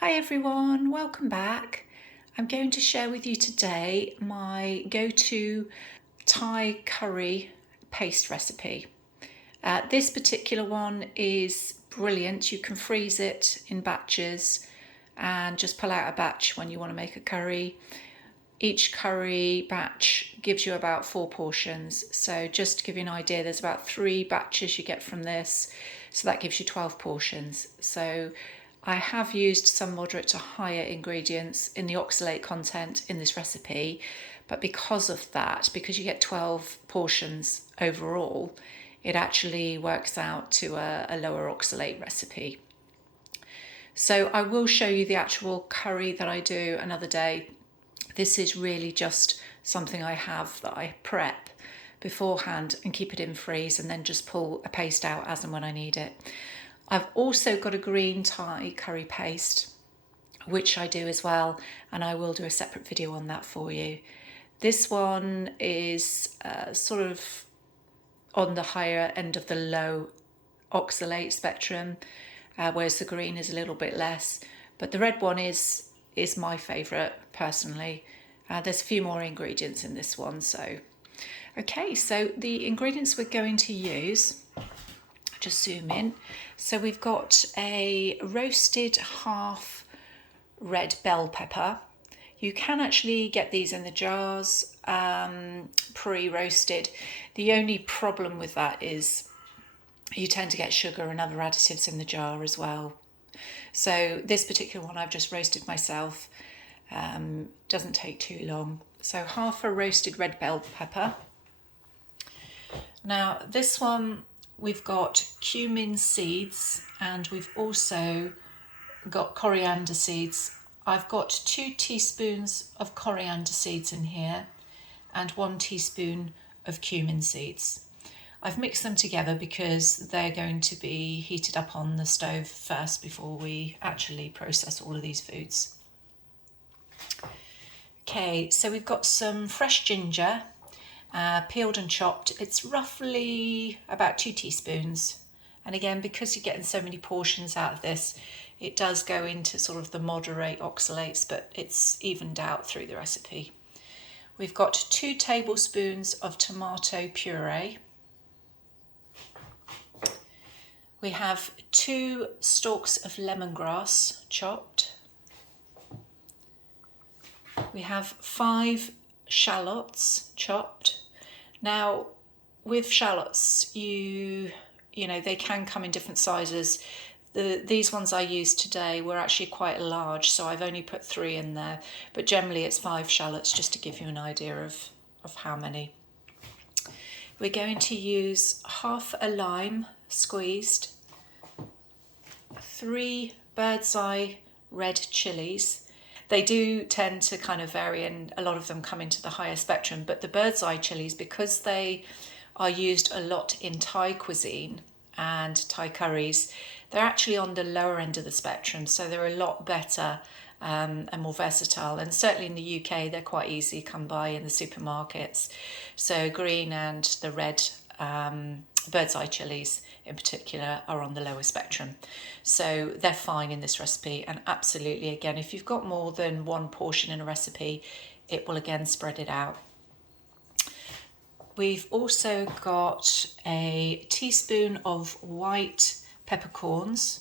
Hi everyone, welcome back. I'm going to share with you today my go-to Thai curry paste recipe. This particular one is brilliant. You can freeze it in batches and just pull out a batch when you want to make a curry. Each curry batch gives you about 4 portions. So just to give you an idea, there's about 3 batches you get from this. So that gives you 12 portions. So I have used some moderate to higher ingredients in the oxalate content in this recipe, but because of that, because you get 12 portions overall, it actually works out to a lower oxalate recipe. So I will show you the actual curry that I do another day. This is really just something I have that I prep beforehand and keep it in freeze and then just pull a paste out as and when I need it. I've also got a green Thai curry paste, which I do as well, and I will do a separate video on that for you. This one is sort of on the higher end of the low oxalate spectrum, whereas the green is a little bit less. But the red one is my favourite personally. There's a few more ingredients in this one. Okay, so the ingredients we're going to use, just zoom in. So we've got a roasted half red bell pepper. You can actually get these in the jars, pre-roasted. The only problem with that is you tend to get sugar and other additives in the jar as well. So this particular one I've just roasted myself. Doesn't take too long. So half a roasted red bell pepper. Now this one we've got cumin seeds and we've also got coriander seeds. I've got 2 teaspoons of coriander seeds in here and 1 teaspoon of cumin seeds. I've mixed them together because they're going to be heated up on the stove first before we actually process all of these foods. Okay, so we've got some fresh ginger, peeled and chopped. It's roughly about 2 teaspoons. And again, because you're getting so many portions out of this, it does go into sort of the moderate oxalates, but it's evened out through the recipe. We've got 2 tablespoons of tomato puree. We have 2 stalks of lemongrass chopped. We have 5 shallots chopped. Now, with shallots, you know, they can come in different sizes. These ones I used today were actually quite large, so I've only put 3 in there. But generally it's 5 shallots, just to give you an idea of how many. We're going to use half a lime squeezed, 3 birdseye red chilies. They do tend to kind of vary and a lot of them come into the higher spectrum, but the birdseye chilies, because they are used a lot in Thai cuisine and Thai curries, they're actually on the lower end of the spectrum, so they're a lot better and more versatile. And certainly in the UK, they're quite easy to come by in the supermarkets. So green and the red birdseye chilies in particular are on the lower spectrum. So they're fine in this recipe, and absolutely, again, if you've got more than 1 portion in a recipe, it will again spread it out. We've also got a teaspoon of white peppercorns.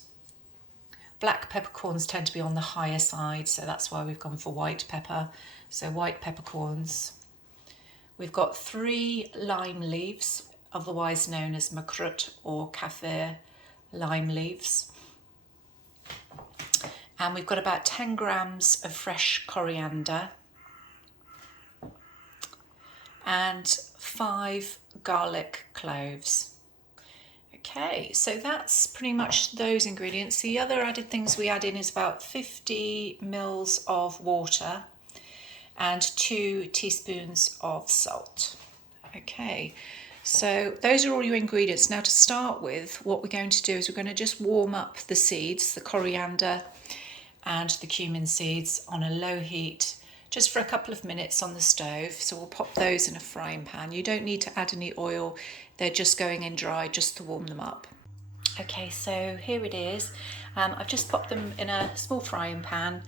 Black peppercorns tend to be on the higher side, so that's why we've gone for white pepper. So white peppercorns. We've got 3 lime leaves, otherwise known as makrut or kaffir lime leaves. And we've got about 10 grams of fresh coriander and 5 garlic cloves. Okay, so that's pretty much those ingredients. The other added things we add in is about 50 mils of water and 2 teaspoons of salt. Okay, so those are all your ingredients. Now to start with, what we're going to do is we're going to just warm up the seeds, the coriander and the cumin seeds on a low heat, just for a couple of minutes on the stove. So we'll pop those in a frying pan. You don't need to add any oil. They're just going in dry just to warm them up. Okay, so here it is. I've just popped them in a small frying pan.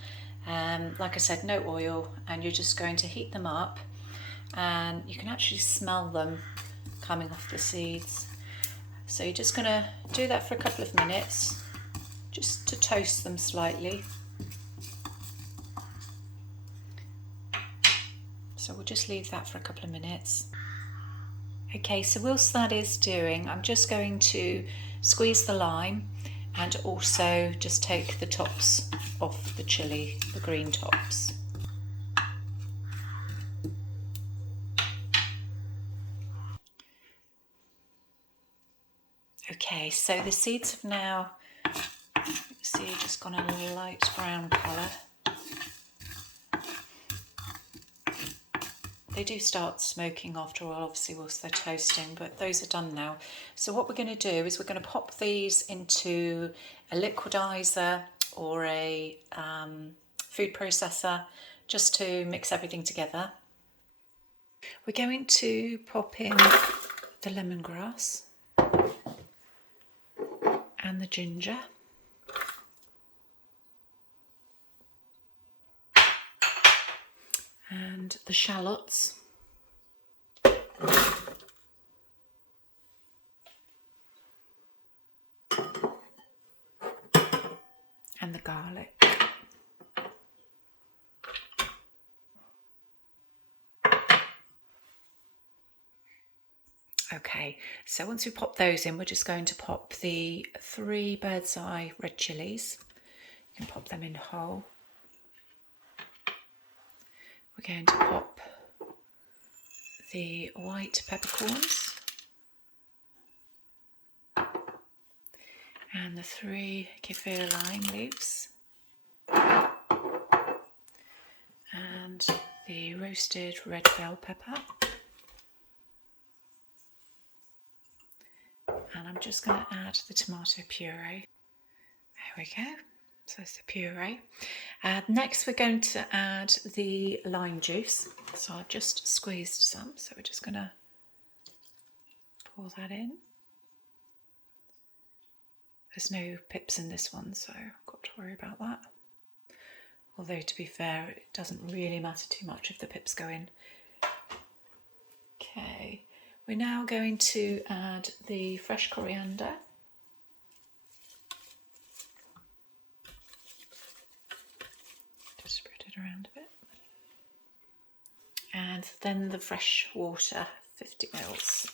Like I said, no oil, and you're just going to heat them up, and you can actually smell them coming off the seeds. So you're just going to do that for a couple of minutes, just to toast them slightly. So we'll just leave that for a couple of minutes. Okay, so whilst that is doing, I'm just going to squeeze the lime and also just take the tops off the chilli, the green tops. Okay, so the seeds have now, see, just gone a light brown colour. They do start smoking after a while, obviously, whilst they're toasting, but those are done now. So what we're going to do is we're going to pop these into a liquidizer or a food processor just to mix everything together. We're going to pop in the lemongrass and the ginger. And the shallots. And the garlic. Okay, so once we pop those in, we're just going to pop the 3 birdseye red chillies. You can pop them in whole. We're going to pop the white peppercorns and the 3 kaffir lime leaves and the roasted red bell pepper. And I'm just going to add the tomato puree. There we go. So it's the puree. Next we're going to add the lime juice. So I've just squeezed some, so we're just going to pour that in. There's no pips in this one, so I've got to worry about that. Although to be fair, it doesn't really matter too much if the pips go in. Okay, we're now going to add the fresh coriander. Just spread it around a bit. And then the fresh water, 50 ml.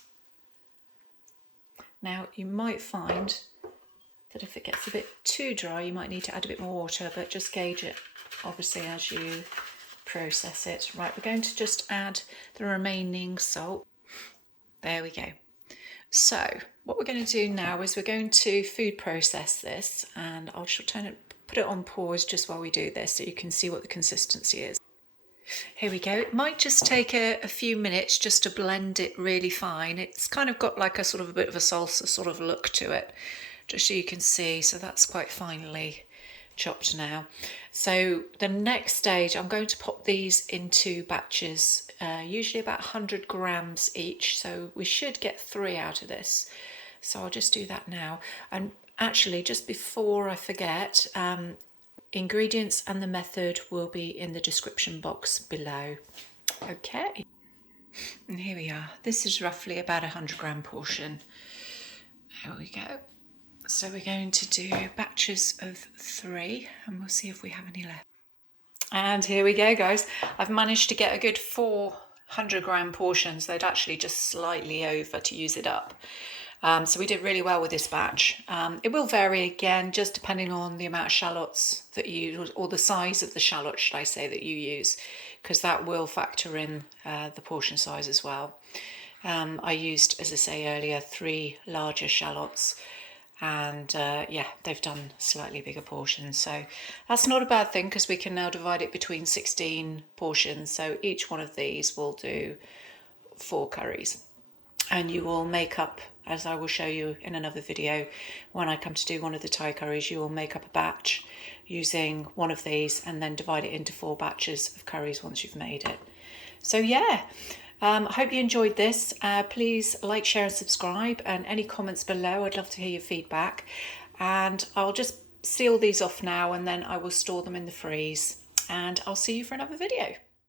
Now you might find that if it gets a bit too dry, you might need to add a bit more water, but just gauge it obviously as you process it. Right, we're going to just add the remaining salt. There we go. So what we're going to do now is we're going to food process this, and I'll put it on pause just while we do this so you can see what the consistency is. Here we go. It might just take a few minutes just to blend it really fine. It's kind of got like a sort of a bit of a salsa sort of look to it, just so you can see. So that's quite finely chopped now. So the next stage, I'm going to pop these into batches, usually about 100 grams each. So we should get 3 out of this. So I'll just do that now. And actually, just before I forget, ingredients and the method will be in the description box below. Okay, and here we are. This is roughly about 100 gram portion. There we go. So we're going to do batches of 3 and we'll see if we have any left. And here we go, guys. I've managed to get a good 400 gram portions. They'd actually just slightly over to use it up. So we did really well with this batch. It will vary again, just depending on the amount of shallots that you use, or the size of the shallot, should I say, that you use, because that will factor in the portion size as well. I used, as I say earlier, 3 larger shallots, and yeah, they've done slightly bigger portions. So that's not a bad thing, because we can now divide it between 16 portions. So each one of these will do 4 curries. And you will make up, as I will show you in another video, when I come to do one of the Thai curries, you will make up a batch using one of these and then divide it into 4 batches of curries once you've made it. So yeah, I hope you enjoyed this. Please like, share and subscribe, and any comments below. I'd love to hear your feedback. And I'll just seal these off now, and then I will store them in the freeze. And I'll see you for another video.